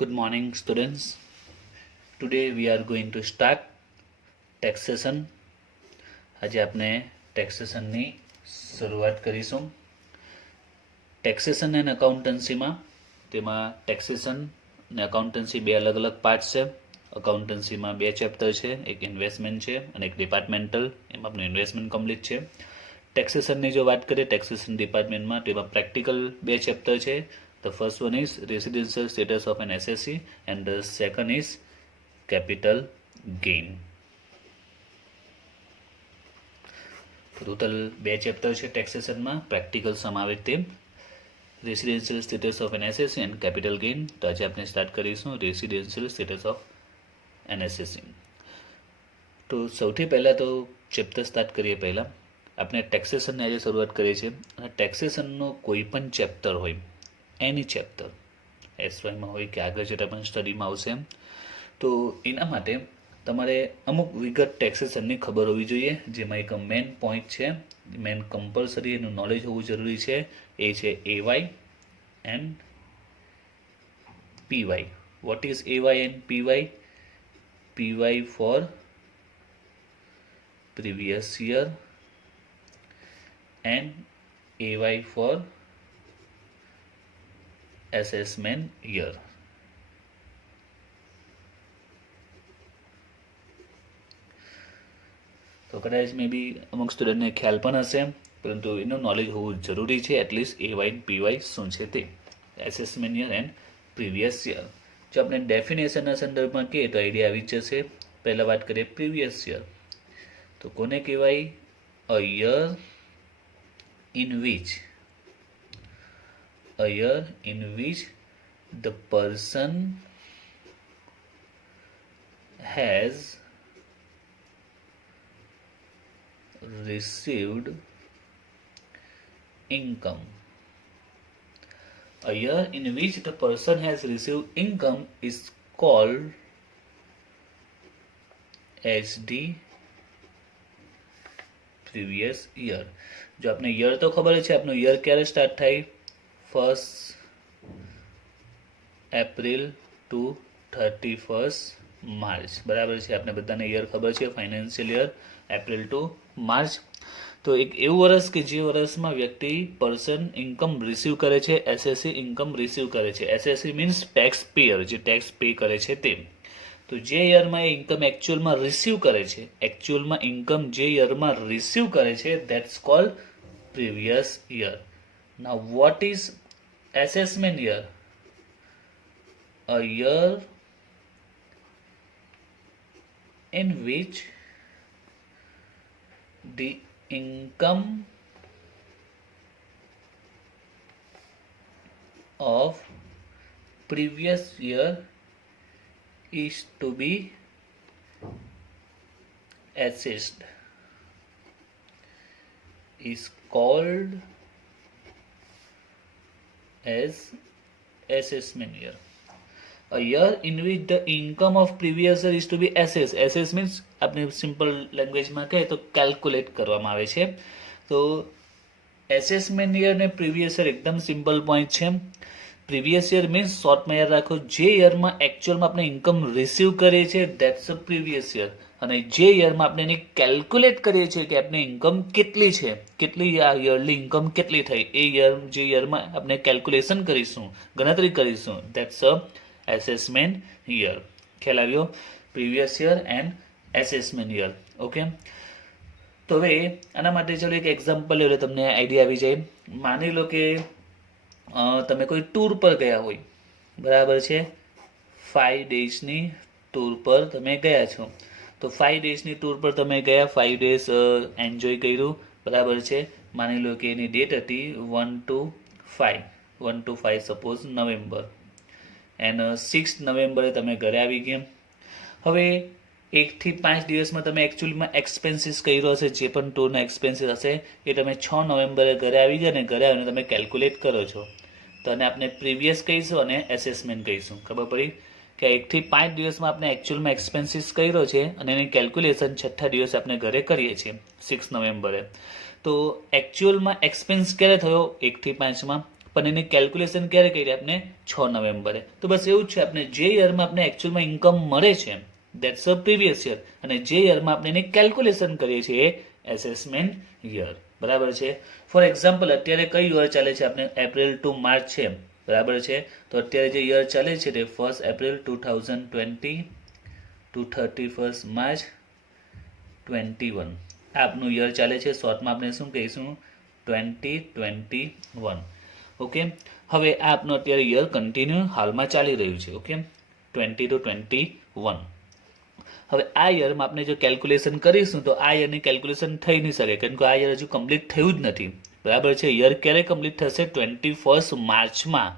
Good morning, students. Today we are going to start taxation. આજે આપણે ટેક્સેશનની શરૂઆત કરીશું. ટેક્સેશન એન્ડ અકાઉન્ટન્સીમાં ટેક્સેશન અને અકાઉન્ટન્સી બે અલગ અલગ પાર્ટ છે. અકાઉન્ટન્સીમાં બે ચેપ્ટર છે, એક ઇન્વેસ્ટમેન્ટ છે અને એક ડિપાર્ટમેન્ટલ. એમાં આપણું ઇન્વેસ્ટમેન્ટ કમ્પ્લીટ છે. ટેક્સેશનની જો વાત કરીએ ટેક્સેશન ડિપાર્ટમેન્ટમાં તો એમાં પ્રેક્ટિકલ બે ચેપ્ટર છે. The first one is residential status of an SSE and the second is capital gain. Total બે ચેપ્ટર છે ટેક્સેશનમાં, પ્રેક્ટિકલ સમાવેશ તે residential status of an assessee and capital gain. તો આજે આપણે સ્ટાર્ટ કરીશું residential status of an assessee. તો સૌથી પહેલાં તો ચેપ્ટર સ્ટાર્ટ કરીએ પહેલાં આપણે ટેક્સેશનની આજે શરૂઆત કરીએ છીએ. અને ટેક્સેશનનો કોઈ પણ ચેપ્ટર હોય, એની ચેપ્ટર એસવાયમાં હોય કે આગળ જતાં પણ સ્ટડીમાં આવશે, તો એના માટે તમારે અમુક વિગત ટેક્સેશનની ખબર હોવી જોઈએ. જેમાં એક મેન પોઈન્ટ છે, મેન કમ્પલસરી એનું નોલેજ હોવું જરૂરી છે. એ છે AY and PY. What is AY and PY? PY for previous year and AY for assessment year. તો કદાચ મે બી અમુક સ્ટુડન્ટને ખ્યાલ પણ હશે, પરંતુ એનું નોલેજ હોવું જરૂરી છે. એટલીસ્ટ એવાય પીવાય શું છે તે, assessment year and previous year. જો આપણે ડેફિનેશનના સંદર્ભમાં કહીએ તો આઈડિયા આવી જશે. પહેલાં વાત કરીએ પ્રીવિયસ યર, તો કોને કહેવાય? A year in which the person has received income. A year in which the person has received income is called as the previous year. જો આપણે યર તો ખબર છે, આપણું યર ક્યારે સ્ટાર્ટ થાય? 1st April two 31st March. બરાબર છે, આપણે બધાને યર ખબર છે, financial year April to March. તો એક એવું વર્ષ કે જે વર્ષમાં વ્યક્તિ પર્સન ઇન્કમ રિસીવ કરે છે, એસએસસી ઇન્કમ રિસીવ કરે છે. એસએસસી મીન્સ ટેક્સ પેયર, જે ટેક્સ પે કરે છે તે. તો જે યરમાં એ ઇન્કમ એકચ્યુઅલમાં રિસીવ કરે છે, એકચ્યુઅલમાં ઇન્કમ જે યરમાં રિસીવ કરે છે, that's cold previous year. Now what is assessment year? A year in which the income of previous year is to be assessed is called as assessment year. A year in which the income of previous year is to be assessed. Assess means આપણે simple લેંગ્વેજમાં કહીએ તો calculate કરવામાં આવે છે. તો assessment year ને previous year એકદમ સિમ્પલ પોઈન્ટ છે. પ્રીવિયસ યર મીન્સ શોર્ટમાં યાદ રાખો, જે યરમાં એકચ્યુઅલમાં આપણે ઇન્કમ રિસીવ કરીએ છીએ ધેટ્સ અ પ્રીવિયસ યર. અને જે યરમાં આપણે એની કેલ્ક્યુલેટ કરીએ છીએ કે આપણી ઇન્કમ કેટલી છે, કેટલી યરલી ઇન્કમ કેટલી થઈ, એ યર જે યરમાં આપણે કેલ્ક્યુલેશન કરીશું, ગણતરી કરીશું, ધેટ્સ અ એસેસમેન્ટ યર. ખ્યાલ આવ્યો? Previous year and assessment year. Okay, તો હવે આના માટે ચાલો એક એક્ઝામ્પલ લે, તમને આઈડિયા આવી જાય. માની લો કે તમે કોઈ ટૂર પર ગયા હોય, બરાબર છે, 5 daysની ટૂર પર તમે ગયા છો. તો 5 daysની ટૂર પર તમે ગયા, 5 days એન્જોય કર્યું, બરાબર છે. માની લો કે એની ડેટ હતી 1 to 5 સપોઝ નવેમ્બર, એન્ડ 6 નવેમ્બરે તમે ઘરે આવી ગયા. હવે 1 થી 5 દિવસમાં તમે એકચ્યુઅલીમાં એક્સપેન્સીસ કર્યો હશે, જે પણ ટૂરના એક્સપેન્સીસ હશે એ તમે 6 નવેમ્બરે ઘરે આવી ગયા, અને ઘરે આવીને તમે કેલ્ક્યુલેટ કરો છો. તો આને આપણે પ્રીવિયસ કહીશું અને એસેસમેન્ટ કહીશું. ખબર પડી કે 1 થી 5 દિવસમાં આપણે એકચ્યુઅલમાં એક્સપેન્સીસ કર્યો છે અને એની કેલ્ક્યુલેશન 6થા દિવસે આપણે ઘરે કરીએ છીએ 6 નવેમ્બરે. તો એકચ્યુઅલમાં એક્સપેન્સ ક્યારે થયો? 1 થી 5માં. પણ એની કેલ્ક્યુલેશન ક્યારે કરી આપણે 6 નવેમ્બરે. તો બસ એવું જ છે, આપણે જે યરમાં આપણે એકચ્યુઅલમાં ઇન્કમ મળે છે દેટ્સ અ પ્રીવિયસ યર, અને જે યરમાં આપણે એની કેલ્ક્યુલેશન કરીએ છીએ એ એસેસમેન્ટ યર. બરાબર છે. ફોર એક્ઝામ્પલ અત્યારે કઈ યર ચાલે છે, આપણે એપ્રિલ ટુ માર્ચ છે. બરાબર છે. તો અત્યારે જે યર ચાલે છે તે 1 એપ્રિલ 2020 ટુ 31 માર્ચ 21 આપનું યર ચાલે છે. શોર્ટમાં આપણે શું કહીશું, 2021. ઓકે. હવે આ આપનું અત્યારે યર કન્ટિન્યુ હાલમાં ચાલી રહ્યું છે. Okay, 20 to 21. હવે આ યરમાં આપણે જો કેલ્ક્યુલેશન કરીશું તો આ યરની કેલ્ક્યુલેશન થઈ નહીં શકે, કેમ કે આ યર હજુ કમ્પ્લીટ થયું જ નથી. બરાબર છે. યર ક્યારે કમ્પ્લીટ થશે, 21 માર્ચમાં.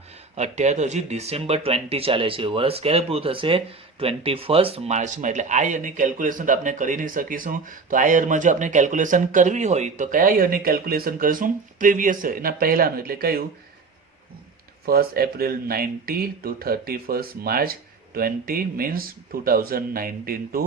અત્યારે તો હજી ડિસેમ્બર 20 ચાલે છે. વર્ષ ક્યારે પૂરું થશે, 21 માર્ચમાં. એટલે આ યરની કેલ્ક્યુલેશન તો આપણે કરી નહીં શકીશું. તો આ યરમાં જો આપણે કેલ્ક્યુલેશન કરવી હોય તો કયા યરની કેલ્ક્યુલેશન કરીશું, પ્રીવિયસ યર, એના પહેલાનું. એટલે કયું, 1 April 90 to 31 March 20 means 2019 to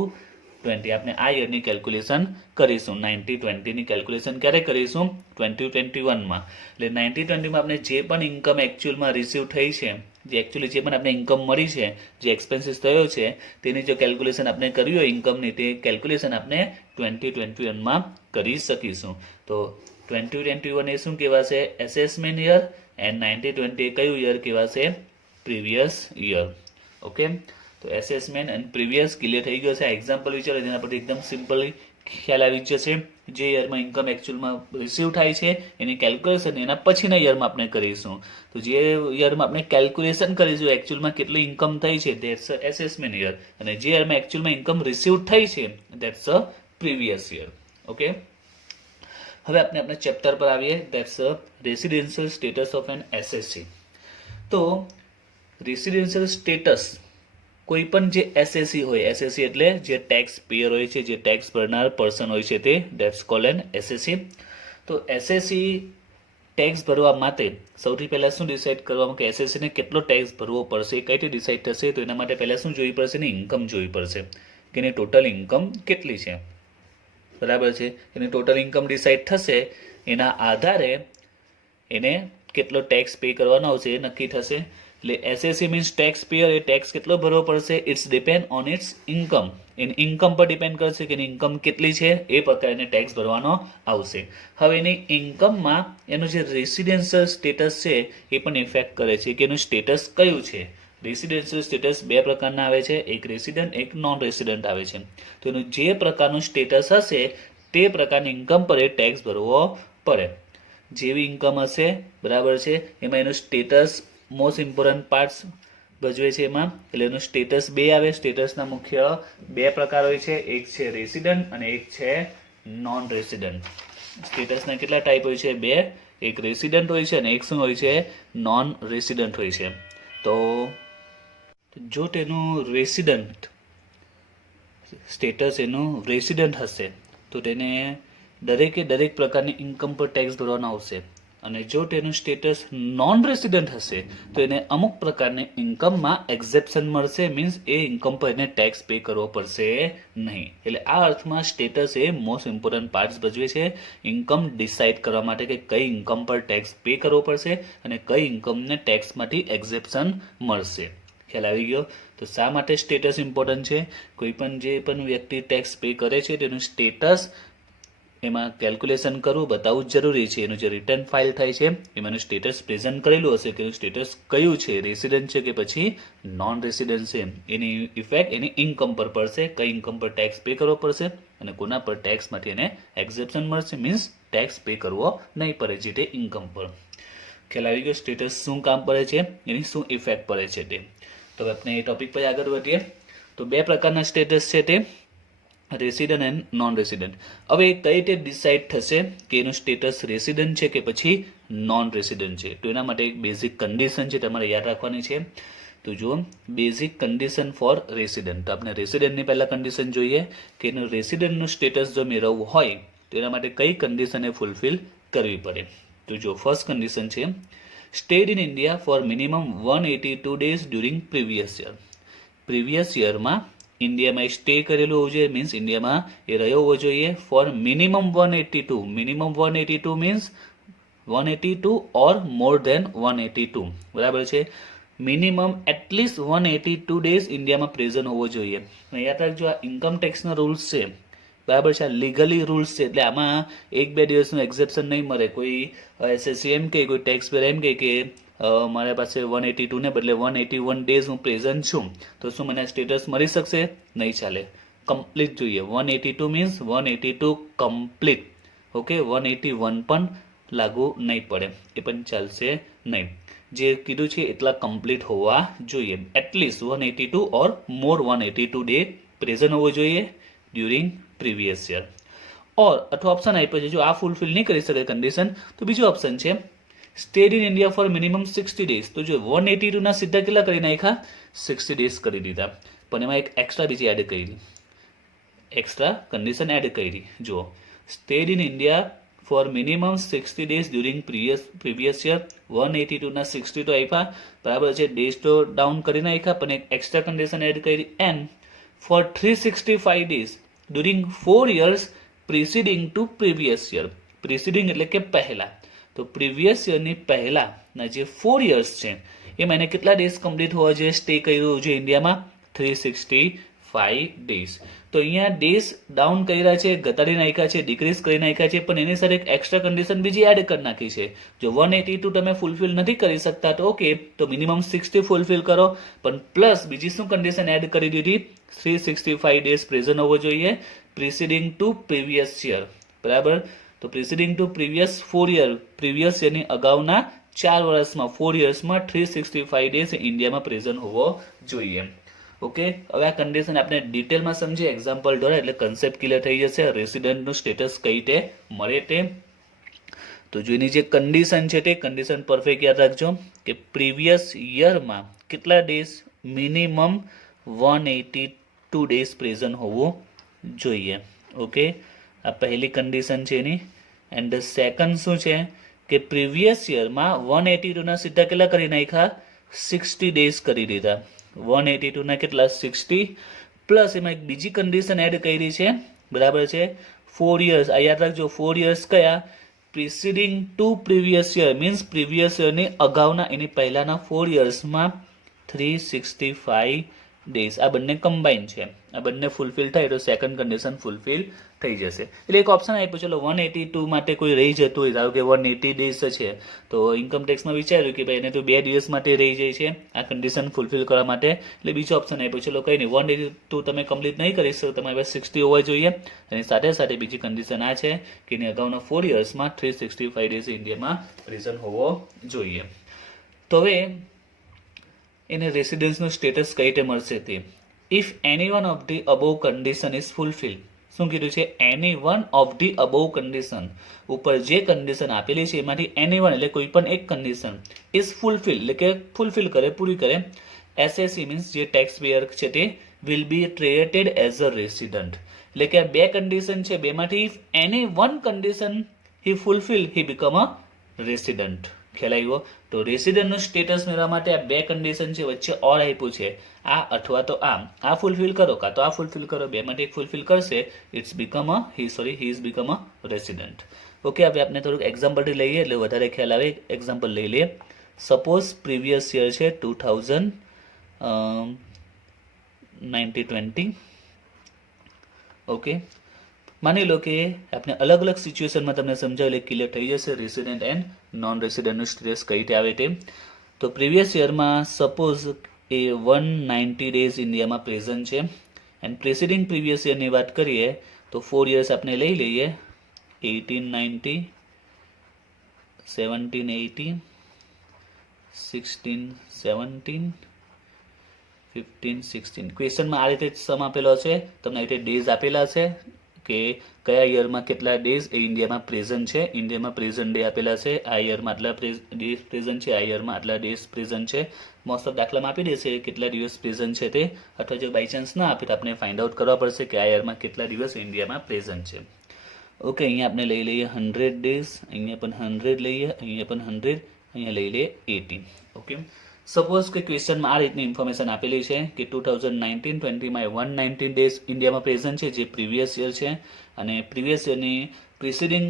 20. આપણે આ યરની કેલ્ક્યુલેશન કરીશું. 90-20 ની કેલ્ક્યુલેશન ક્યારે કરીશું, 2021માં. એટલે 90-20માં આપણે જે પણ ઇન્કમ એકચ્યુઅલમાં રિસીવ થઈ છે, જે એકચ્યુઅલી જે પણ આપણે ઇન્કમ મળી છે, જે એક્સપેન્સીસ થયો છે, તેની જો કેલ્ક્યુલેશન આપણે કરવી હોય ઇન્કમની, તે કેલ્ક્યુલેશન આપણે 2021માં કરી શકીશું. તો 2021 એ શું કહેવાશે, એસેસમેન્ટ યર, એન્ડ 90-20 કયું યર કહેવાશે, પ્રીવિયસ યર. ઓકે. તો એસેસમેન્ટ એન્ડ પ્રીવિયસ ક્લિયર થઈ ગયો છે. આ એક્ઝામ્પલ વિચારો, જેના પરથી એકદમ સિમ્પલી ખ્યાલ આવી જશે. જે યરમાં ઇન્કમ એકચ્યુઅલમાં રિસીવ થાય છે એની કેલ્ક્યુલેશન એના પછીના યરમાં આપણે કરીશું. તો જે યરમાં આપણે કેલ્ક્યુલેશન કરીશું એકચ્યુઅલમાં કેટલી ઇન્કમ થઈ છે, ધેટ્સ અ એસેસમેન્ટ યર. અને જે યરમાં એકચ્યુઅલમાં ઇન્કમ રિસીવ થઈ છે that's a previous year. Okay. હવે આપણે આપણા ચેપ્ટર પર આવીએ, that's a residential status of an assessee. તો રેસિડેન્શિયલ સ્ટેટસ કોઈ પણ જે એસએસસી હોય, એસએસસી એટલે જે ટેક્સ પેયર હોય છે, જે ટેક્સ ભરનાર પર્સન હોય છે, તે ધેટ્સ કોલ્ડ એન એસએસસી. તો એસએસસી ટેક્સ ભરવા માટે સૌથી પહેલાં શું ડિસાઇડ કરવામાં કે એસએસસીને કેટલો ટેક્સ ભરવો પડશે, કઈ રીતે ડિસાઇડ થશે, તો એના માટે પહેલાં શું જોવી પડશે, એની ઇન્કમ જોવી પડશે કે એની ટોટલ ઇન્કમ કેટલી છે. બરાબર છે. એની ટોટલ ઇન્કમ ડિસાઇડ થશે, એના આધારે એને કેટલો ટેક્સ પે કરવાનો આવશે એ નક્કી થશે. એટલે એસએસસી મીન્સ ટેક્સ પેયર, એ ટેક્સ કેટલો ભરવો પડશે, it's depend on its income. એની ઇન્કમ પર ડિપેન્ડ કરશે કે એની ઇન્કમ કેટલી છે, એ પ્રકારે ટેક્સ ભરવાનો આવશે. હવે એની ઇન્કમમાં એનું જે રેસિડેન્શિયલ સ્ટેટસ છે એ પણ ઇફેક્ટ કરે છે કે એનું સ્ટેટસ કયું છે. રેસિડેન્શિયલ સ્ટેટસ બે પ્રકારના આવે છે, એક રેસિડન્ટ, એક નોન રેસિડન્ટ આવે છે. તો એનું જે પ્રકારનું સ્ટેટસ હશે તે પ્રકારની ઇન્કમ પર એ ટેક્સ ભરવો પડે. જેવી ઇન્કમ હશે, બરાબર છે, એમાં એનું સ્ટેટસ મોસ્ટ ઇમ્પોર્ટન્ટ પાર્ટ્સ ભજવે છે એમાં. એટલે એનું સ્ટેટસ બે આવે. સ્ટેટસના મુખ્ય બે પ્રકાર હોય છે, એક છે રેસિડન્ટ અને એક છે નોન રેસિડન્ટ. સ્ટેટસના કેટલા ટાઈપ હોય છે, બે. એક રેસિડન્ટ હોય છે અને એક શું હોય છે, નોન રેસિડન્ટ હોય છે. તો જો તેનું રેસિડન્ટ સ્ટેટસ એનું રેસિડન્ટ હશે તો તેને દરેક પ્રકારની ઇન્કમ પર ટેક્સ ભરવાનો આવશે. અને જો તેનું સ્ટેટસ નોન રેસિડન્ટ હશે તો એને અમુક પ્રકારની ઇન્કમમાં એક્ઝેપ્શન મળશે, મીન્સ એ ઇન્કમ પર એને ટેક્સ પે કરવો પડશે નહીં. એટલે આ અર્થમાં સ્ટેટસ એ મોસ્ટ ઇમ્પોર્ટન્ટ પાર્ટ્સ ભજવે છે ઇન્કમ ડિસાઇડ કરવા માટે કે કઈ ઇન્કમ પર ટેક્સ પે કરવો પડશે અને કઈ ઇન્કમને ટેક્સમાંથી એક્ઝેપ્શન મળશે. ખ્યાલ આવી ગયો. તો શા માટે સ્ટેટસ ઇમ્પોર્ટન્ટ છે, કોઈ પણ જે પણ વ્યક્તિ ટેક્સ પે કરે છે તેનું સ્ટેટસ એમાં કેલ્ક્યુલેશન કરવું, બતાવવું જરૂરી છે. એનું જે રિટર્ન ફાઇલ થાય છે એમાંનું સ્ટેટસ પ્રેઝન્ટ કરેલું હશે કે એનું સ્ટેટસ કયું છે, રેસિડન્ટ છે કે પછી નોન રેસિડન્ટ છે. એની ઇફેક્ટ એની ઇન્કમ પર પડશે, કઈ ઇન્કમ પર ટેક્સ પે કરવો પડશે અને કોના પર ટેક્સમાંથી એને એક્ઝેપ્શન મળશે, મીન્સ ટેક્સ પે કરવો નહીં પડે જે તે ઇન્કમ પર. ખ્યાલ આવી ગયો સ્ટેટસ શું કામ પડે છે, એની શું ઇફેક્ટ પડે છે તે. તો આપણે એ ટોપિક પર આગળ વધીએ. તો બે પ્રકારના સ્ટેટસ છે તે રેસિડન્ટ એન્ડ નોન રેસિડન્ટ. હવે કઈ રીતે ડિસાઇડ થશે કે એનું સ્ટેટસ રેસિડન્ટ છે કે પછી નોન રેસિડન્ટ છે, તો એના માટે એક બેઝિક કન્ડિશન છે તમારે યાદ રાખવાની છે. તો જુઓ, બેઝિક કન્ડિશન ફોર રેસિડન્ટ. તો આપણે રેસિડન્ટની પહેલા કન્ડિશન જોઈએ કે એનું રેસિડન્ટનું સ્ટેટસ જો મેળવવું હોય તો એના માટે કઈ કન્ડિશન એ ફૂલફિલ કરવી પડે. તો જો ફર્સ્ટ કન્ડિશન છે, stayed in India for minimum 182 days during previous year. Previous યરમાં ઇન્ડિયામાં સ્ટે કરેલું હોવું જોઈએ, મીન્સ ઇન્ડિયામાં એ રહ્યો હોવો જોઈએ ફોર મિનિમમ 182. મિનિમમ 182 મીન્સ 182 ઓર મોર ધેન 182, બરાબર છે. મિનિમમ એટલીસ્ટ 182 ડેઝ ઇન્ડિયામાં પ્રેઝન્ટ હોવો જોઈએ. યાદ રાખજો, આ ઇન્કમ ટેક્સના રૂલ્સ છે, બરાબર છે, આ લીગલી રૂલ્સ છે, એટલે આમાં 1-2 દિવસનું એક્ઝેપ્શન નહીં મળે. કોઈ એસએસસી એમ કે કોઈ ટેક્સ પેયર એમ કે મારા પાસે 182 ને બદલે 181 ડેઝ હું પ્રેઝન્ટ છું, તો શું મને સ્ટેટસ મળી શકશે? નહીં ચાલે, કમ્પ્લીટ જોઈએ. 182 મીન્સ 182 કમ્પ્લીટ. ઓકે, 181 પણ લાગુ નહીં પડે, એ પણ ચાલશે નહીં. જે કીધું છે એટલા કમ્પ્લીટ હોવા જોઈએ. એટલીસ્ટ 182 ઓર મોર 182 ડે પ્રેઝન્ટ હોવો જોઈએ ડ્યુરિંગ પ્રીવિયસ યર. ઓર અથવા ઓપ્શન આપ્યો છે, જો આ ફૂલફિલ નહીં કરી શકે કન્ડિશન, તો બીજો ઓપ્શન છે stayed in India for minimum 60 days. તો જો 182 ના સીધા કેટલા કરી નાખ્યા? 60 ડેઝ કરી દીધા, પણ એમાં એક એક્સ્ટ્રા બીજી એડ કરી, એક્સ્ટ્રા કન્ડિશન એડ કરી. જો stayed in India for minimum 60 days during previous year, 182 ના 60 તો આપ્યા, બરાબર છે, ડેઝ તો ડાઉન કરી નાખ્યા, પણ એક એક્સ્ટ્રા કન્ડિશન એડ કરી. And for 365 days during 4 years preceding to previous year. Preceding એટલે કે પહેલા, તો પ્રીવિયસ યરની પહેલાના જે 4 years છે એમાં એને કેટલા ડેઝ કમ્પ્લીટ હોવા જોઈએ? સ્ટે કર્યું છે ઇન્ડિયામાં 365 ડેઝ. તો અહીંયા ડેઝ ડાઉન કર્યા છે, ઘટાડી નાખ્યા છે, ડિક્રીઝ કરી નાખ્યા છે, પણ એની સાથે એક એક્સ્ટ્રા કન્ડિશન બીજી એડ કરી નાખી છે. જો 182 તમે ફૂલફિલ નથી કરી શકતા તો ઓકે, તો મિનિમમ 60 ફૂલફિલ કરો, પણ પ્લસ બીજી શું કન્ડિશન એડ કરી દીધી? 365 ડેઝ પ્રેઝન્ટ હોવો જોઈએ પ્રિસીડિંગ ટુ પ્રીવિયસ યર, બરાબર. તો પ્રિસીડિંગ ટુ પ્રીવિયસ 4 year, પ્રીવિયસ યરની અગાઉના 4 વર્ષમાં 4 yearsમાં 365 ડેઝ ઇન્ડિયામાં પ્રેઝન્ટ હોવો જોઈએ. ઓકે, હવે આ કન્ડિશન આપણે ડિટેલમાં સમજીએ એક્ઝામ્પલ દ્વારા, એટલે કન્સેપ્ટ ક્લિયર થઈ જશે. રેસિડેન્ટનું સ્ટેટસ કઈ રીતે મળે તે. તો જો એની જે કન્ડિશન છે તે કન્ડિશન પરફેક્ટ યાદ રાખજો કે પ્રીવિયસ યરમાં કેટલા ડેઝ? મિનિમમ 182 ડેઝ પ્રેઝન્ટ હોવું જોઈએ. ઓકે, આ પહેલી કન્ડિશન છે એની. એન્ડ સેકન્ડ શું છે કે પ્રીવિયસ યરમાં 182 ના સીધા કેટલા કરી નાખ્યા? 60 ડેઝ કરી દીધા. 182 ના કેટલા? 60, પ્લસ એમાં એક બીજી કન્ડિશન એડ કરી છે, બરાબર છે, 4 years. આ યાદ રાખજો, 4 years કયા? Preceding to previous year means previous યરની અગાઉના, એની પહેલાના 4 yearsમાં 365 ડેઝ. આ બંને કમ્બાઈન છે, આ બંને ફૂલફિલ થાય તો સેકન્ડ કન્ડિશન ફૂલફિલ થઈ જશે. એટલે એક ઓપ્શન આપ્યો, ચલો 182 માટે કોઈ રહી જતું હોય, ધારો કે 180 ડેઝ છે, તો ઇન્કમ ટેક્સમાં વિચાર્યું કે ભાઈ એને તો 2 દિવસ માટે રહી જાય છે આ કન્ડિશન ફૂલફિલ કરવા માટે, એટલે બીજો ઓપ્શન આપ્યો, ચલો કંઈ નહીં, 182 તમે કમ્પ્લીટ નહીં કરી શકો, તમારી પાસે 60 હોવા જોઈએ. અને સાથે સાથે બીજી કન્ડિશન આ છે કે એની અગાઉના 4 yearsમાં 365 ડેઝ ઇન્ડિયામાં પ્રેઝન્ટ હોવો જોઈએ. તો હવે એને રેસિડેન્સનું સ્ટેટસ કઈ રીતે મળશે તે. If any one of the above condition is fulfil. શું કીધું છે? Any one of the above condition. ઉપર જે કન્ડિશન આપેલી છે એમાંથી એની વન એટલે કોઈ પણ એક કન્ડિશન ઇઝ ફૂલફિલ એટલે કે ફૂલફિલ કરે, પૂરી કરે. એસએસસી મીન્સ જે ટેક્સ પેયર છે તે will be treated as a resident. એટલે કે આ બે કન્ડિશન છે, બેમાંથી if any one condition he fulfil he become a resident. ખ્યાલ આવ્યો? તો રેસિડન્ટનું સ્ટેટસ મેળવવા માટે આ બે કન્ડિશન છે, વચ્ચે ઓર આપ્યું છે, આ અથવા તો આ ફૂલફિલ કરો કાં તો આ ફૂલફિલ કરો, બેમાંથી એક ફૂલફિલ કરશે, it's become a he is become a resident. Okay, હવે આપણે થોડુંક એક્ઝામ્પલથી લઈએ એટલે વધારે ખ્યાલ આવે. એક્ઝામ્પલ લઈ લઈએ. સપોઝ પ્રીવિયસ યર છે 2020. ઓકે, માની લો કે આપણે અલગ અલગ સિચ્યુએશનમાં તમને સમજાવેલ ક્લિયર થઈ જશે રેસિડેન્ટ એન્ડ નોન રેસિડેન્ટનું સ્ટેટસ કઈ રીતે આવે તે. તો પ્રીવિયસ યરમાં સપોઝ એ 190 ડેઝ ઇન્ડિયામાં પ્રેઝન્ટ છે. એન્ડ પ્રેસિડિંગ પ્રીવિયસ યરની વાત કરીએ તો 4 years આપણે લઈ લઈએ, 1890, 1780, 1617, 1516. ક્વેશ્ચનમાં આ રીતે સમ આપેલો છે, તમને આ રીતે ડેઝ આપેલા છે કે કયા યરમાં કેટલા ડેઝ એ ઇન્ડિયામાં પ્રેઝન્ટ છે. ઇન્ડિયામાં પ્રેઝન્ટ ડે આપેલા છે, આ યરમાં આટલા ડેઝ પ્રેઝન્ટ છે, આ યરમાં આટલા ડેઝ પ્રેઝન્ટ છે. મોસ્ટ ઓફ દાખલામાં આપી દેશે કેટલા દિવસ પ્રેઝન્ટ છે તે, અથવા જો બાય ચાન્સ ના આપે તો આપણે ફાઇન્ડ આઉટ કરવા પડશે કે આ યરમાં કેટલા દિવસ ઇન્ડિયામાં પ્રેઝન્ટ છે. ઓકે, અહીંયા આપણે લઈ લઈએ 100 ડેઝ, અહીંયા પણ 100 લઈએ, અહીંયા પણ 100, અહીંયા લઈ લઈએ 80. ઓકે, સપોઝ કે ક્વેશ્ચનમાં આ રીતની ઇન્ફોર્મેશન આપેલી છે કે 2019-20માં 190 ડેઝ ઇન્ડિયામાં પ્રેઝન્ટ છે જે પ્રીવિયસ યર છે, અને previous યરની પ્રિસીડિંગ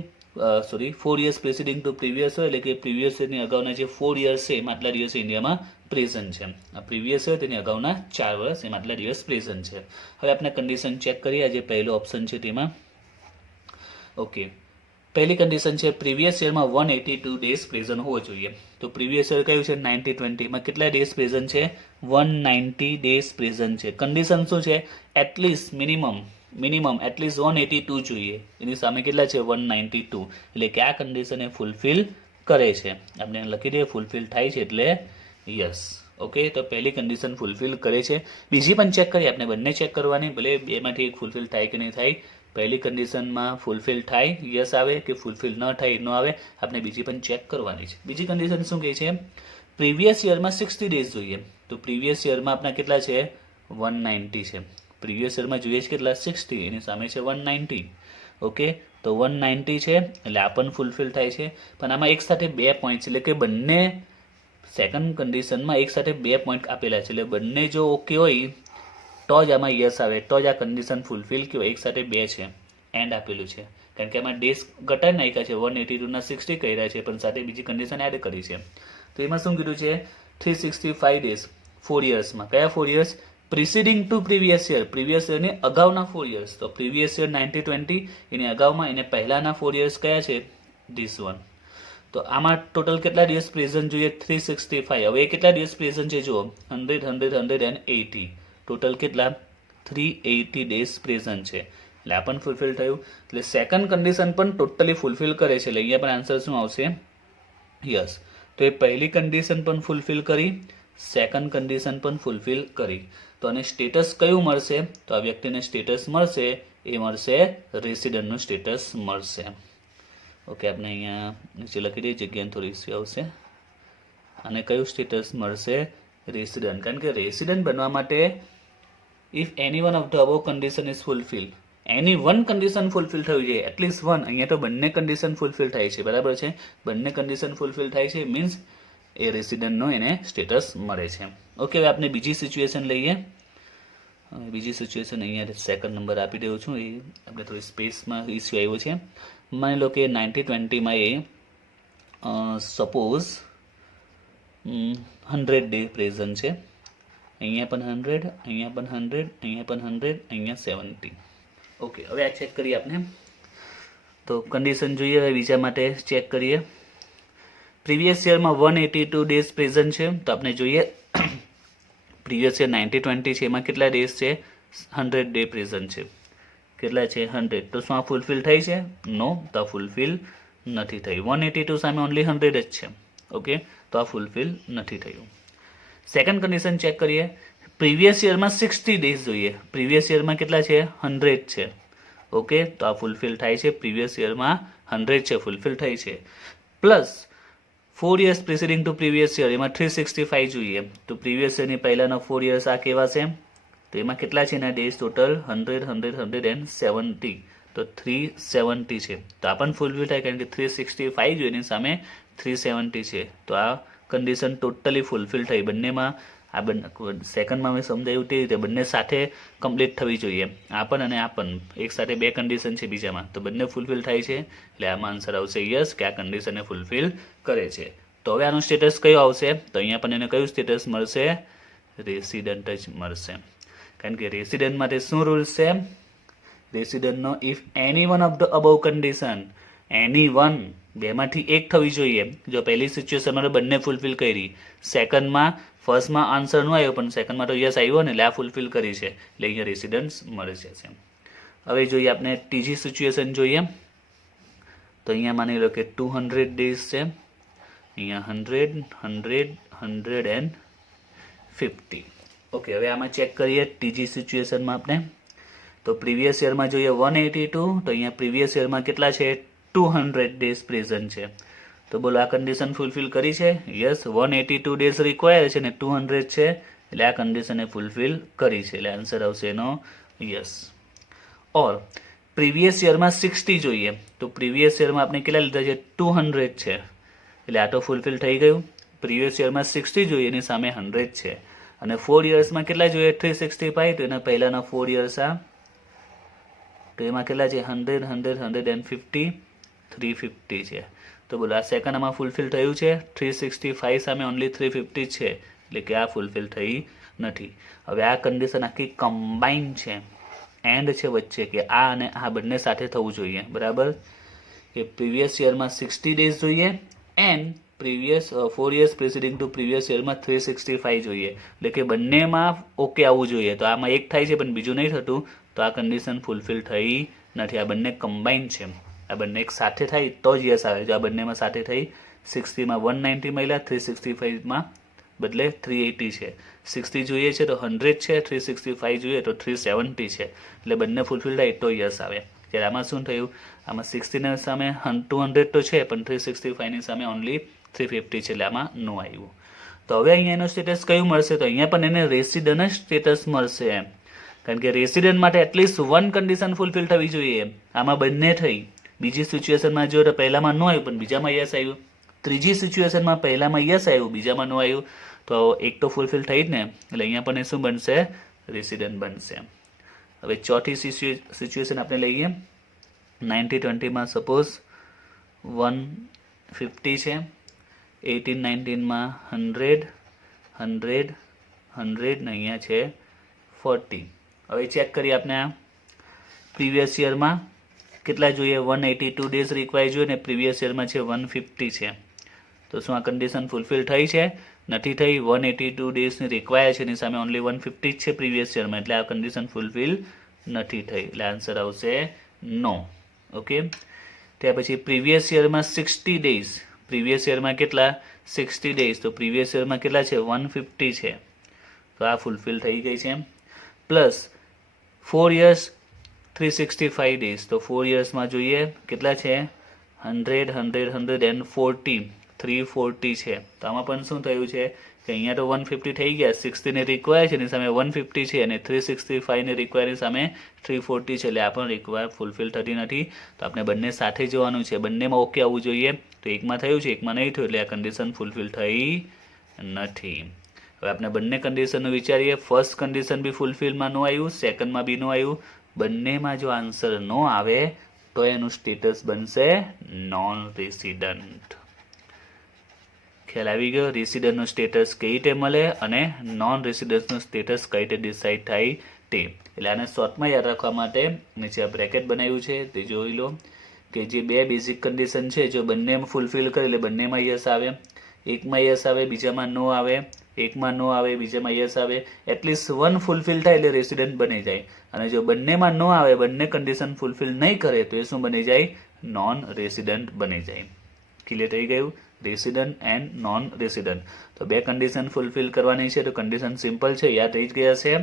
sorry 4 years preceding to previous year, એટલે કે પ્રીવિયસ યરની અગાઉના જે 4 years છે એમાં આટલા દિવસ ઇન્ડિયામાં પ્રેઝન્ટ છે. આ પ્રીવિયસ યર તેની અગાઉના 4 વર્ષ એમાં આટલા દિવસ પ્રેઝન્ટ છે. હવે આપણે કન્ડિશન ચેક કરીએ. આ જે પહેલો ઓપ્શન છે તેમાં ઓકે, પહેલી કન્ડિશન છે પ્રીવિયસ યરમાં 182 ડેઝ પ્રેઝન્ટ હોવો જોઈએ. તો પ્રીવિયસ યર કયું છે 90-20 માં કેટલા ડેઝ પ્રેઝન્ટ છે? 190 ડેઝ પ્રેઝન્ટ છે. કન્ડિશન શું છે? એટલીસ્ટ મિનિમમ એટલીસ્ટ 182 જોઈએ. એની સામે કેટલા છે? 192. એટલે કે આ કન્ડિશન એ ફૂલફિલ કરે છે. આપણે લખી દઈએ ફૂલફિલ થાય છે એટલે યસ. ઓકે, તો પહેલી કન્ડિશન ફૂલફિલ કરે છે. બીજી પણ ચેક કરીએ. આપણે બંને ચેક કરવાની, ભલે બેમાંથી એક ફૂલફિલ થાય કે નહીં થાય. પહેલી કન્ડિશનમાં ફૂલફિલ થાય યસ આવે, કે ફૂલફિલ ન થાય ન આવે, આપણે બીજી પણ ચેક કરવાની છે. બીજી કન્ડિશન શું કહે છે? પ્રીવિયસ યરમાં 60 ડેઝ જોઈએ. તો પ્રીવિયસ યરમાં આપણા કેટલા છે? 190 છે. પ્રીવિયસ યરમાં જોઈએ છે કેટલા? 60. એની સામે છે 190. ઓકે, તો 190 છે એટલે આ પણ ફૂલફિલ થાય છે. પણ આમાં એક સાથે 2 પોઈન્ટ છે, એટલે કે બંને સેકન્ડ કન્ડિશનમાં એક સાથે 2 પોઈન્ટ આપેલા છે. એટલે બંને જો ઓકે હોય તો જ આમાં યસ આવે, તો જ આ કન્ડિશન ફૂલફિલ કહેવાય. એક સાથે 2 છે, એન્ડ આપેલું છે, કારણ કે આમાં ડેઝ ઘટાડી નાખ્યા છે. 182 ના 60 કર્યા છે, પણ સાથે બીજી કન્ડિશન એડ કરી છે. તો એમાં શું કીધું છે? 365 ડેઝ 4 યર્સમાં. કયા 4 years? Preceding to previous year. Previous યરની અગાઉના 4 યર્સ. તો પ્રીવિયસ યર 90-20 એની અગાઉમાં, એને પહેલાના 4 યર્સ કયા છે? This one. તો આમાં ટોટલ કેટલા દિવસ પ્રેઝન્ટ જોઈએ? 365. હવે એ કેટલા દિવસ પ્રેઝન્ટ છે? જુઓ, 100, 100, 180. ટોટલ કેટલા? 380 ડેઝ પ્રેઝન્ટ છે. એટલે આ પણ ફૂલફિલ થયું. એટલે સેકન્ડ કન્ડિશન પણ ટોટલી ફૂલફિલ કરે છે. એટલે અહીંયા પણ આન્સર શું આવશે? યસ. તો એ પહેલી કન્ડિશન પણ ફૂલફિલ કરી, સેકન્ડ કન્ડિશન પણ ફૂલફિલ કરી. તો આને સ્ટેટસ કયું મળશે? તો આ વ્યક્તિને સ્ટેટસ મળશે, એ મળશે રેસિડન્ટનું સ્ટેટસ મળશે. ઓકે, આપણે અહીંયા નીચે લખી દઈએ, જગ્યાને થોડી ઇસ્યુ આવશે. અને કયું સ્ટેટસ મળશે? રેસિડન્ટ. કારણ કે રેસિડન્ટ બનવા માટે if any one of the above condition is fulfil, any one condition fulfil થવી જોઈએ, એટલીસ્ટ વન. અહીંયા તો બંને કન્ડિશન ફૂલફિલ થાય છે, બરાબર છે? બંને કન્ડિશન ફૂલફિલ થાય છે મીન્સ એ રેસિડન્ટનો એને સ્ટેટસ મળે છે. ઓકે, હવે આપણે બીજી સિચ્યુએશન લઈએ. બીજી સિચ્યુએશન અહીંયા સેકન્ડ નંબર આપી દઉં છું. એ આપણે થોડી સ્પેસમાં ઇસ્યુ આવ્યો છે. માની લો કે 90-20માં એ સપોઝ 100 ડે પ્રેઝન્ટ છે. અહીંયા પણ 100, અહીંયા પણ 100, અહીંયા પણ 100, અહીંયા 70. ઓકે, હવે આ ચેક કરીએ આપણે. તો કન્ડિશન જોઈએ. હવે બીજા માટે ચેક કરીએ. પ્રીવિયસ યરમાં 182 ડેઝ પ્રેઝન્ટ છે. તો આપણે જોઈએ પ્રીવિયસ યર 90-20 છે, એમાં કેટલા ડેઝ છે? 100 ડે પ્રેઝન્ટ છે. કેટલા છે? 100. તો શું આ ફૂલફિલ થઈ છે? નો, તો આ ફૂલફિલ નથી થઈ. 182 સામે ઓનલી 100 જ છે. ઓકે, તો આ ફૂલફિલ નથી થયું. સેકન્ડ કન્ડિશન ચેક કરીએ. પ્રીવિયસ યરમાં 60 ડેઝ જોઈએ. પ્રીવિયસ યરમાં કેટલા છે? 100 છે. ઓકે, તો આ ફૂલફિલ થાય છે. પ્રીવિયસ યરમાં 100 છે, ફૂલફિલ થાય છે. Plus 4 years preceding to previous year, એમાં 365 જોઈએ. તો પ્રીવિયસ યરની પહેલાના 4 years આ કેવા છે? તો એમાં કેટલા છે એના ડેઝ ટોટલ? 100, 100, 170. તો 370 છે. તો આ પણ ફૂલફિલ થાય, કારણ કે 365 જોઈએ એની સામે 370 છે. તો આ કન્ડિશન ટોટલી ફૂલફિલ થઈ. બંનેમાં આ સેકન્ડમાં મેં સમજાયું તે રીતે બંને સાથે કમ્પ્લીટ થવી જોઈએ. આ પણ અને આ પણ એક સાથે 2 કન્ડિશન છે બીજામાં, તો બંને ફૂલફિલ થાય છે. એટલે આમાં આન્સર આવશે યસ, કે આ કન્ડિશનને ફૂલફિલ કરે છે. તો હવે આનું સ્ટેટસ કયું આવશે? તો અહીંયા પણ એને કયું સ્ટેટસ મળશે? રેસિડન્ટ જ મળશે. કારણ કે રેસિડન્ટ માટે શું રૂલ્સ છે? રેસિડન્ટનો if any one of the above condition, any one, બેમાંથી એક થવી જોઈએ. જો પહેલી સિચ્યુએશનમાં બંને ફૂલફિલ કરી, સેકન્ડમાં ફર્સ્ટમાં આન્સર ન આવ્યો પણ સેકન્ડમાં તો યસ આવ્યો ને, એટલે આ ફૂલફિલ કરી છે, એટલે અહીંયા રેસિડન્સ મળી જશે. હવે જોઈએ આપણે ત્રીજી સિચ્યુએશન જોઈએ. તો અહીંયા માની લો કે 200 ડેઝ છે. અહીંયા 100, 100, 150. ઓકે, હવે આમાં ચેક કરીએ ત્રીજી સિચ્યુએશનમાં આપણે. તો પ્રીવિયસ યરમાં જોઈએ 182, તો અહીંયા પ્રીવિયસ યરમાં કેટલા છે? 200 ડેઝ પ્રેઝન્ટ છે. તો બોલો આ કન્ડિશન ફૂલફિલ કરી છે? યસ. 182 ડેઝ રિક્વાયર છે ને 200 છે, એટલે આ કન્ડિશનને ફૂલફિલ કરી છે. એટલે આન્સર આવશે એનો યસ. ઓર પ્રીવિયસ યરમાં 60 જોઈએ. તો પ્રીવિયસ યરમાં આપણે કેટલા લીધા છે? 200 છે, એટલે આ તો ફૂલફિલ થઈ ગયું. પ્રીવિયસ યરમાં 60 જોઈએ, એની સામે 100 છે. અને 4 યર્સમાં કેટલા જોઈએ? 365. તો એના પહેલાના 4 યર્સ આ, તો એમાં કેટલા છે? 100, 100, 150, 350 છે. તો બોલો આ સેકન્ડ આમાં ફૂલફિલ થયું છે? 365 સામે ઓનલી 350 છે, એટલે કે આ ફૂલફિલ થઈ નથી. હવે આ કન્ડિશન આખી કમ્બાઈન છે, એન્ડ છે વચ્ચે, કે આ અને આ બંને સાથે થવું જોઈએ, બરાબર? કે પ્રીવિયસ યરમાં 60 ડેઝ જોઈએ and previous 4 years preceding to previous યરમાં 365 જોઈએ, એટલે કે બંનેમાં ઓકે આવવું જોઈએ. તો આમાં એક થાય છે પણ બીજું નહીં થતું, તો આ કન્ડિશન ફૂલફિલ થઈ નથી. આ બંને કમ્બાઈન છે, આ બંને એક સાથે થાય તો જ યસ આવે. જો આ બંનેમાં સાથે થઈ 60માં 190 મળ્યા, 365માં બદલે 380 છે, 60 જોઈએ છે તો 100 છે, 365 જોઈએ તો 370 છે, એટલે બંને ફૂલફિલ થાય તો યસ આવે. ત્યારે આમાં શું થયું? આમાં 60 સામે 200 તો છે પણ 365 સામે ઓનલી 350 છે, એટલે આમાં નો આવ્યું. તો હવે અહીંયા એનું સ્ટેટસ કયું મળશે? તો અહીંયા પણ એને રેસિડન્ટ સ્ટેટસ મળશે એમ, કારણ કે રેસિડન્ટ માટે એટલીસ્ટ વન કન્ડિશન ફૂલફિલ થવી જોઈએ. આમાં બંને થઈ. બીજી સિચ્યુએશનમાં જો તો પહેલામાં નો આવ્યું પણ બીજામાં યસ આવ્યું. ત્રીજી સિચ્યુએશનમાં પહેલામાં યસ આવ્યું, બીજામાં નો આવ્યું, તો એક તો ફૂલફિલ થઈ જ ને, એટલે અહીંયા પણ એ શું બનશે? રેસિડન્ટ બનશે. હવે ચોથી સિચ્યુએશન આપણે લઈએ. 90-20માં સપોઝ 150 છે, 18-19માં 100, 100, 100 ને અહીંયા છે 40. હવે ચેક કરીએ આપણે આ પ્રીવિયસ યરમાં કેટલા જોઈએ? 182 ડેઝ રિક્વાયર જોઈએ ને પ્રીવિયસ યરમાં છે 150 છે. તો શું આ કન્ડિશન ફૂલફિલ થઈ છે? નથી થઈ. 182 ડેઝની રિક્વાયર છે, એની સામે ઓનલી 150 જ છે પ્રીવિયસ યરમાં, એટલે આ કન્ડિશન ફૂલફિલ નથી થઈ, એટલે આન્સર આવશે નો. ઓકે. ત્યાર પછી પ્રીવિયસ યરમાં 60 ડેઝ, પ્રીવિયસ યરમાં કેટલા? 60 ડેઝ, તો પ્રીવિયસ યરમાં કેટલા છે? 150 છે, તો આ ફૂલફિલ થઈ ગઈ છે. પ્લસ 4 years 365 ડેઝ, તો 4 yearsમાં જોઈએ કેટલા છે? 100, 100, 140, 340 છે. તો આમાં પણ શું થયું છે કે અહીંયા તો 150 થઈ ગયા, 60 ને રિક્વાયર છે એની સામે 150 છે, અને 365 ને રિક્વાયરની સામે 340 છે, એટલે આ પણ રિક્વાયર ફૂલફિલ થતી નથી. તો આપણે બંને સાથે જોવાનું છે, બંનેમાં ઓકે આવવું જોઈએ. તો એકમાં થયું છે, એકમાં નહીં થયું, એટલે આ કન્ડિશન ફૂલફિલ થઈ નથી. હવે આપણે બંને કન્ડિશનનું વિચારીએ. ફર્સ્ટ કન્ડિશન બી ફૂલફિલમાં નો આવ્યું, સેકન્ડમાં બી નો આવ્યું. બંનેમાં જો આન્સર નો આવે તો એનું સ્ટેટસ બનશે નોન રેસિડન્ટ. ખ્યાલ આવી ગયો? રેસિડન્ટનું સ્ટેટસ કઈ રીતે મળે અને નોન રેસિડન્ટનું સ્ટેટસ કઈ રીતે ડિસાઇડ થાય તે. એટલે આને શોર્ટમાં યાદ રાખવા માટે નીચે આ બ્રેકેટ બનાવ્યું છે, તે જોઈ લો કે જે બે બેઝિક કન્ડિશન છે, જો બંનેમાં ફૂલફિલ કરે એટલે બંનેમાં યસ આવે. એકમાં યસ આવે, બીજામાં નો આવે, એકમાં નો આવે, બીજામાં યસ આવે. એટલીસ્ટ વન ફૂલફિલ થાય એટલે રેસિડન્ટ બની જાય. અને જો બંનેમાં નો આવે, બંને કન્ડિશન ફૂલફિલ નહીં કરે, તો એ શું બની જાય? નોન રેસિડન્ટ બની જાય. ક્લિયર થઈ ગયું? Resident and non resident. તો બે કન્ડિશન ફૂલફિલ કરવાની છે, તો કન્ડિશન સિમ્પલ છે, યાદ રહી જ ગયા છે.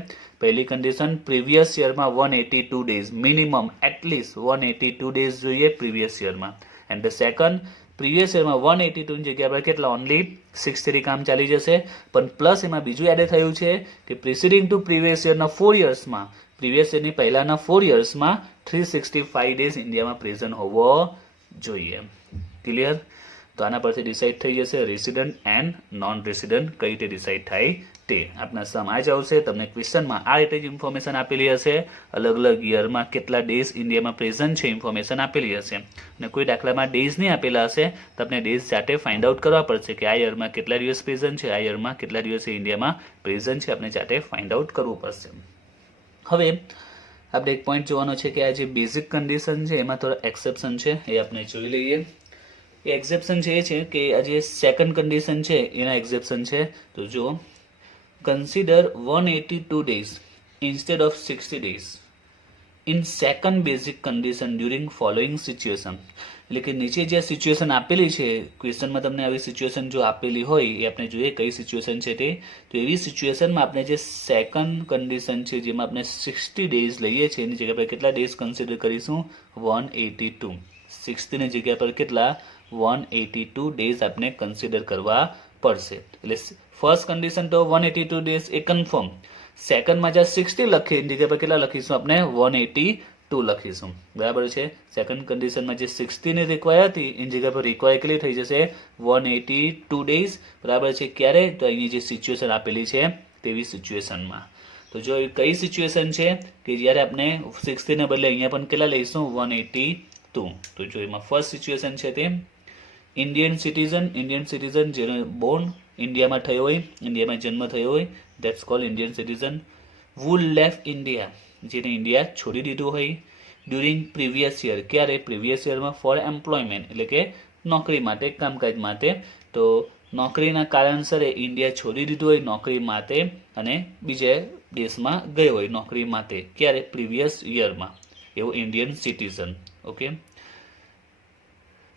પહેલી કન્ડિશન, પ્રીવિયસ યરમાં 182 ડેઝ, મિનિમમ એટલીસ્ટ 182 ડેઝ જોઈએ પ્રીવિયસ યરમાં. એન્ડ ધ સેકન્ડ, પ્રીવિયસ યરમાં 182 ની જગ્યા પર કેટલા? ઓનલી 6 કામ ચાલી જશે. પણ પ્લસ એમાં બીજું એડ થયું છે કે પ્રિસીડિંગ ટુ પ્રીવિયસ યરના 4 yearsમાં, પ્રીવિયસ યરની પહેલાના 4 yearsમાં 365 ડેઝ ઇન્ડિયામાં પ્રેઝન્ટ હોવો જોઈએ. ક્લિયર? તો આના પરથી ડિસાઇડ થઈ જશે રેસિડન્ટ એન્ડ નોન રેસિડન્ટ કઈ રીતે ડિસાઇડ થાય તે. આપના સમ આ જ આવશે. તમને ક્વેશ્ચનમાં આ રીતે જ ઇન્ફોર્મેશન આપેલી હશે, અલગ અલગ યરમાં કેટલા ડેઝ ઇન્ડિયામાં પ્રેઝન્ટ છે ઇન્ફોર્મેશન આપેલી હશે. અને કોઈ દાખલામાં ડેઝ નહીં આપેલા હશે, તમને ડેઝ જાતે ફાઇન્ડ આઉટ કરવા પડશે કે આ યરમાં કેટલા દિવસ પ્રેઝન્ટ છે, આ યરમાં કેટલા દિવસ ઇન્ડિયામાં પ્રેઝન્ટ છે, આપણે જાતે ફાઇન્ડ આઉટ કરવું પડશે. હવે આપણે એક પોઈન્ટ જોવાનો છે કે આ જે બેઝિક કન્ડિશન છે એમાં થોડા એક્સેપ્શન છે, એ આપણે જોઈ લઈએ. એ એક્સેપ્શન છે એ છે કે આ જે સેકન્ડ કન્ડિશન છે એના એક્સેપ્શન છે. તો જો consider 182 days instead of 60 days in second basic condition during following situation. એટલે કે નીચે જે સિચ્યુએશન આપેલી છે ક્વેશ્ચનમાં, તમને આવી સિચ્યુએશન જો આપેલી હોય એ આપણે જોઈએ કઈ સિચ્યુએશન છે તે. તો એવી સિચ્યુએશનમાં આપણે જે સેકન્ડ કન્ડિશન છે જેમાં આપણે 60 ડેઝ લઈએ છીએ એની જગ્યા પર કેટલા ડેઝ કન્સિડર કરીશું? 182. 60 ની જગ્યા પર કેટલા? 182 ડેઝ આપણે કન્સિડર કરવા પડશે. એટલે ફર્સ્ટ કન્ડિશન તો 182 ડેઝ એ કન્ફર્મ. સેકન્ડમાં જ્યાં 60 લખીએ એની જગ્યા પર કેટલા લખીશું? આપણે 182 લખીશું. બરાબર છે? સેકન્ડ કન્ડિશનમાં જે 60 ની રિક્વાયર હતી એની જગ્યા પર રિક્વાયર કેટલી થઈ જશે? 182 ડેઝ. બરાબર છે? ક્યારે? તો અહીં જે સિચ્યુએશન આપેલી છે તેવી સિચ્યુએશનમાં. તો જો કઈ સિચ્યુએશન છે કે જ્યારે આપણે 60 ને બદલે અહીંયા પણ કેટલા લઈશું? 182 તું. તો જો એમાં ફર્સ્ટ સિચ્યુએશન છે તે ઇન્ડિયન સિટીઝન જેનો બોર્ન ઇન્ડિયામાં થયો હોય, ઇન્ડિયામાં જન્મ થયો હોય, that's called Indian citizen. Who left India, જેને ઇન્ડિયા છોડી દીધું હોય ડ્યુરિંગ પ્રીવિયસ યર, ક્યારે? પ્રીવિયસ યરમાં ફોર એમ્પ્લોયમેન્ટ, એટલે કે નોકરી માટે, કામકાજ માટે. તો નોકરીના કારણસર ઇન્ડિયા છોડી દીધું હોય નોકરી માટે અને બીજે દેશમાં ગયો હોય નોકરી માટે, ક્યારે? પ્રીવિયસ યરમાં, એવો Indian citizen. Okay.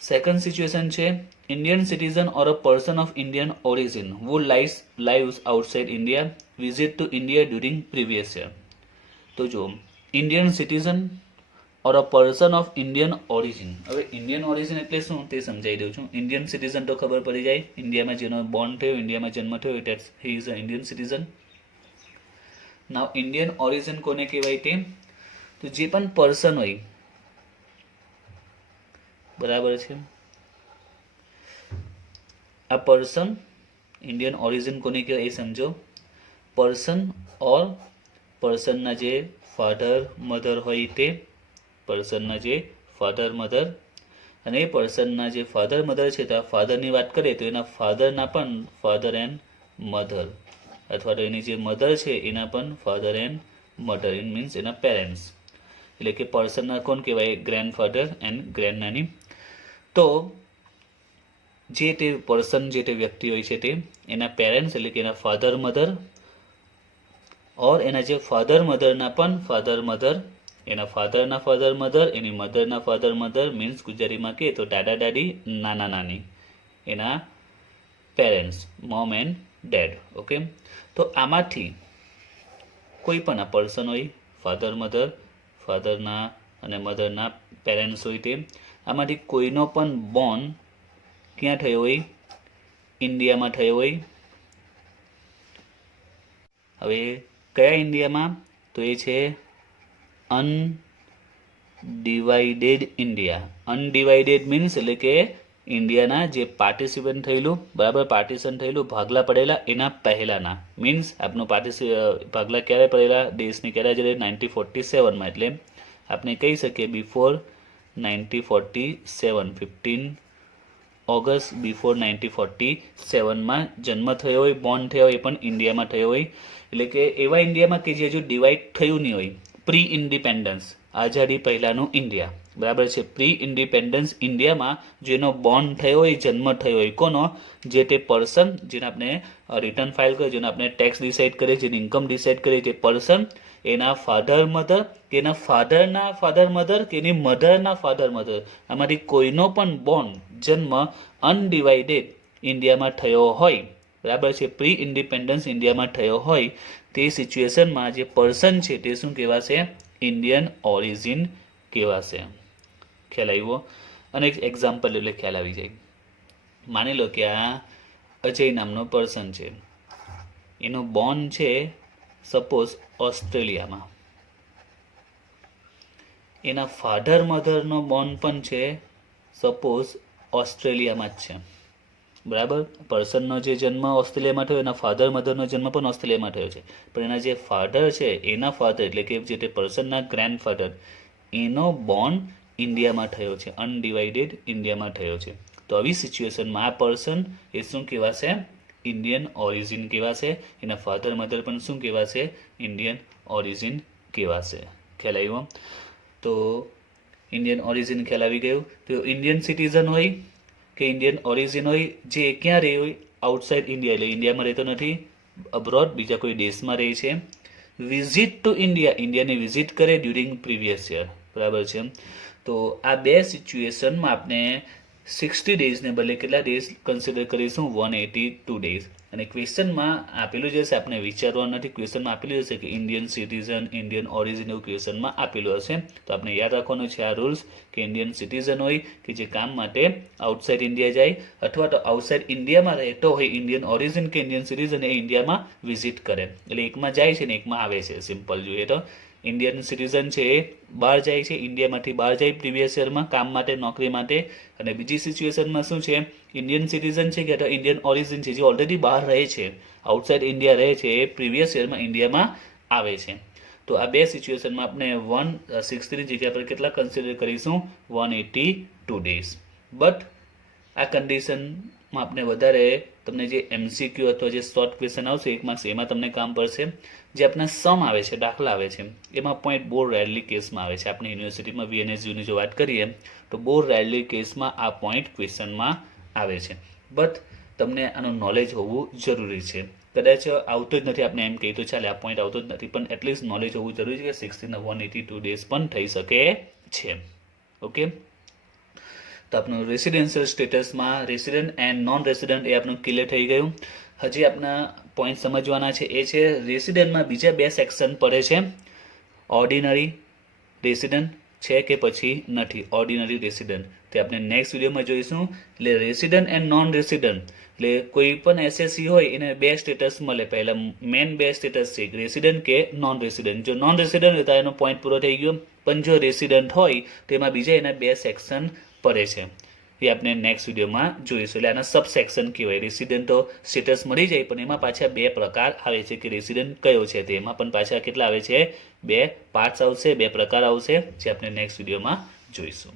Second situation છે Indian citizen or a person of Indian origin who lives outside India visit to India during previous year. તો જો Indian citizen or a person of Indian origin. હવે Indian origin એટલે શું તે સમજાવી દઉં છું. ઇન્ડિયન સિટીઝન તો ખબર પડી જાય, ઇન્ડિયામાં જેનો બોર્ન થયો, ઇન્ડિયામાં જન્મ થયો, that's he is a Indian citizen. Now Indian origin કોને કહેવાય તે? તો જે પણ પર્સન હોય, બરાબર છે, આ પર્સન ઇન્ડિયન ઓરિજિન કોને કહેવાય એ સમજો. પર્સન ઓર પર્સનના જે ફાધર મધર હોય તે, પર્સનના જે ફાધર મધર, અને એ પર્સનના જે ફાધર મધર છે તો આ ફાધરની વાત કરીએ તો એના ફાધરના પણ ફાધર એન્ડ મધર, અથવા તો એની જે મધર છે એના પણ father and mother, in means એના પેરેન્ટ્સ. એટલે કે પર્સનના કોણ કહેવાય? ગ્રેન્ડફાધર એન્ડ ગ્રેન્ડ નાની. તો જે તે પર્સન, જે તે વ્યક્તિ હોય છે તે એના પેરેન્ટ્સ એટલે કે એના ફાધર મધર ઓર એના જે ફાધર મધરના પણ ફાધર મધર, એના ફાધરના ફાધર મધર, એની મધરના ફાધર મધર, મીન્સ ગુજરાતીમાં કહે તો દાદા દાદી, નાના નાની, એના parents, mom and dad. Okay. તો આમાંથી કોઈ પણ આ પર્સન હોય, ફાધર મધર, ફાધરના અને મધરના પેરેન્ટ્સ હોય તે, આમાંથી કોઈનો પણ બોર્ન ક્યાં થયો હોય? ઇન્ડિયામાં થયો હોય. હવે કયા ઇન્ડિયામાં? તો એ છે અનડિવાઇડેડ ઇન્ડિયા. અનડિવાઇડેડ મીન્સ એટલે કે ઇન્ડિયાના જે પાર્ટિસિપેન્ટ થયેલું, બરાબર, પાર્ટિશન થયેલું, ભાગલા પડેલા એના પહેલાંના, મીન્સ આપનું ભાગલા ક્યારે પડેલા દેશની ક્યારે જ્યારે 1947માં, એટલે આપણે કહી શકીએ બિફોર 1947, 15 ઓગસ્ટ બિફોર 1947માં જન્મ થયો હોય, બોર્ન થયો હોય, એ પણ ઇન્ડિયામાં થયો હોય. એટલે કે એવા ઇન્ડિયામાં કે જે હજુ ડિવાઈડ થયું નહીં હોય, પ્રી ઇન્ડિપેન્ડન્સ, આઝાદી પહેલાંનું ઇન્ડિયા, બરાબર છે. પ્રી ઇન્ડિપેન્ડન્સ ઇન્ડિયામાં જેનો બોર્ન થયો હોય, જન્મ થયો હોય, કોનો? જે તે પર્સન જેને આપણે રિટર્ન ફાઇલ કરીએ, જેને આપણે ટેક્સ ડિસાઇડ કરીએ, જેની ઇન્કમ ડિસાઇડ કરીએ, તે પર્સન, એના ફાધર મધર કે એના ફાધરના ફાધર મધર કે એની મધરના ફાધર મધર, આમાંથી કોઈનો પણ બોર્ન, જન્મ અનડિવાઇડેડ ઇન્ડિયામાં થયો હોય, બરાબર છે, પ્રી ઇન્ડિપેન્ડન્સ ઇન્ડિયામાં થયો હોય, તે સિચ્યુએશનમાં જે પર્સન છે તે શું કહેવાશે? ઇન્ડિયન ઓરિજિન કહેવાશે. ખ્યાલ આવ્યો? અને એક એક્ઝામ્પલ એટલે ખ્યાલ આવી જાય. માની લો કે આ અજય નામનો પર્સન છે, એનો બોર્ન છે સપોઝ ઓસ્ટ્રેલિયામાં, એના ફાધર મધરનો બોર્ન પણ છે સપોઝ ઓસ્ટ્રેલિયામાં જ છે, બરાબર. પર્સનનો જે જન્મ ઓસ્ટ્રેલિયામાં થયો, એના ફાધર મધરનો જન્મ પણ ઓસ્ટ્રેલિયામાં થયો છે, પણ એના જે ફાધર છે એના ફાધર એટલે કે જે તે પર્સનના ગ્રેન્ડફાધર, એનો બોર્ન ઇન્ડિયામાં થયો છે, અનડિવાઇડેડ ઇન્ડિયામાં થયો છે. તો આવી સિચ્યુએશનમાં આ પર્સન એ શું કહેવાશે? ઇન્ડિયન ઓરિજિન કહેવાશે. એના ફાધર મધર પણ શું કહેવાશે? ઇન્ડિયન ઓરિજિન કહેવાશે. ખ્યાલ આવ્યો? તો ઇન્ડિયન ઓરિજિન ખ્યાલ આવી ગયું. તો ઇન્ડિયન સિટીઝન હોય કે ઇન્ડિયન ઓરિજિન હોય, જે ક્યાં રહે હોય? આઉટસાઇડ ઇન્ડિયા, એટલે ઇન્ડિયામાં રહેતો નથી, અબ્રોડ બીજા કોઈ દેશમાં રહે છે. વિઝિટ ટુ ઇન્ડિયા, ઇન્ડિયાની વિઝિટ કરે ડ્યુરિંગ પ્રીવિયસ યર, બરાબર છે. તો આ બે સિચ્યુએશનમાં આપણે 60 ડેઝને બદલે કેટલા ડેઝ કન્સિડર કરીશું? 182 ડેઝ. અને ક્વેશ્ચનમાં આપેલું જ હશે, આપણે વિચારવાનું નથી, ક્વેશ્ચનમાં આપેલું હશે કે ઇન્ડિયન સિટીઝન, ઇન્ડિયન ઓરિજિન, એવું ક્વેશ્ચનમાં આપેલું હશે. તો આપણે યાદ રાખવાનું છે આ રૂલ્સ કે ઇન્ડિયન સિટીઝન હોય કે જે કામ માટે આઉટસાઇડ ઇન્ડિયા જાય, અથવા તો આઉટસાઇડ ઇન્ડિયામાં રહેતો હોય ઇન્ડિયન ઓરિજિન કે ઇન્ડિયન સિટીઝન, એ ઇન્ડિયામાં વિઝિટ કરે. એટલે એકમાં જાય છે ને એકમાં આવે છે. સિમ્પલ જોઈએ તો ઇન્ડિયન સિટીઝન છે એ બહાર જાય છે, ઇન્ડિયામાંથી બહાર જાય પ્રીવિયસ યરમાં કામ માટે, નોકરી માટે. અને બીજી સિચ્યુએશનમાં શું છે? ઇન્ડિયન સિટીઝન છે કે ઇન્ડિયન ઓરિજિન છે, જે ઓલરેડી બહાર રહે છે, આઉટસાઇડ ઇન્ડિયા રહે છે, એ પ્રીવિયસ યરમાં ઇન્ડિયામાં આવે છે. તો આ બે સિચ્યુએશનમાં આપણે 160 ની જગ્યા પર કેટલા કન્સિડર કરીશું 182 ડેઝ. બટ આ કન્ડિશનમાં આપણે વધારે તમને જે MCQ અથવા જે શોર્ટ ક્વેશ્ચન આવશે 1 માર્ક્સ એમાં તમને કામ પડશે. જે આપણા સમ આવે છે, દાખલા આવે છે, એમાં પોઈન્ટ બહુ રેરલી કેસમાં આવે છે. આપણે યુનિવર્સિટીમાં VNSUની જો વાત કરીએ તો બહુ રેરલી કેસમાં આ પોઈન્ટ ક્વેશ્ચનમાં આવે છે. બટ તમને આનું નોલેજ હોવું જરૂરી છે. કદાચ આવતો જ નથી, આપણે એમ કહીએ તો ચાલે, આ પોઈન્ટ આવતો જ નથી, પણ એટલીસ્ટ નોલેજ હોવું જરૂરી છે કે 60 182 ડેઝ પણ થઈ શકે છે. ઓકે, તો આપણું રેસિડેન્શિયલ સ્ટેટસમાં રેસિડન્ટ એન્ડ નોન રેસિડન્ટ એ આપણું ક્લિયર થઈ ગયું. હજી આપણા પોઈન્ટ સમજવાના છે, એ છે રેસિડન્ટમાં બીજા બે સેક્શન પડે છે. ઓર્ડિનરી રેસિડન્ટ છે કે પછી નથી ઓર્ડિનરી રેસિડન્ટ, તે આપણે નેક્સ્ટ વિડીયોમાં જોઈશું. એટલે રેસિડન્ટ એન્ડ નોન રેસિડન્ટ એટલે કોઈ પણ SSC હોય એને બે સ્ટેટસ મળે. પહેલા મેન બે સ્ટેટસ છે, રેસિડન્ટ કે નોન રેસિડન્ટ. જો નોન રેસિડન્ટ હોય તો એનો પોઈન્ટ પૂરો થઈ ગયો, પણ જો રેસિડન્ટ હોય તો એમાં બીજા એના બે સેક્શન પડે છે. એ આપણે નેક્સ્ટ વિડીયોમાં જોઈશું. એટલે આના સબ સેક્શન કહેવાય. રેસિડન્ટ તો સ્ટેટસ મળી જાય, પણ એમાં પાછા બે પ્રકાર આવે છે કે રેસિડન્ટ કયો છે તે. એમાં પણ પાછા કેટલા આવે છે, બે પાર્ટ્સ આવશે, બે પ્રકાર આવશે, જે આપણે નેક્સ્ટ વિડીયોમાં જોઈશું.